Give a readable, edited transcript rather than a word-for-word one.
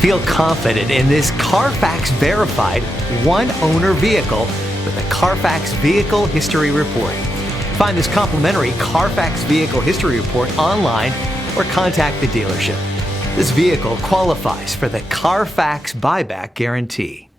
Feel confident in this Carfax verified one-owner vehicle with a Carfax Vehicle History Report. Find this complimentary Carfax Vehicle History Report online or contact the dealership. This vehicle qualifies for the Carfax Buyback Guarantee.